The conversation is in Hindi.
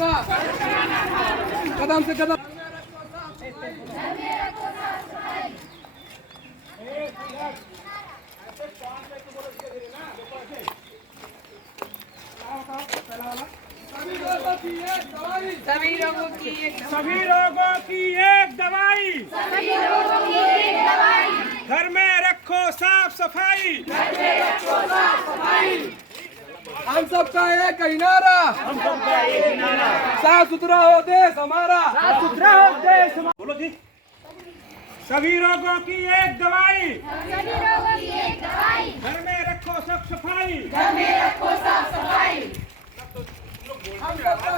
अपना कदम से कदम। सभी रोगों की एक दवाई। घर में रखो साफ सफाई। हम सबका एक ही नारा, साफ सुथरा हो देश हमारा। बोलो जी। सभी रोगों की एक दवाई। घर में रखो साफ सफाई। हम सबका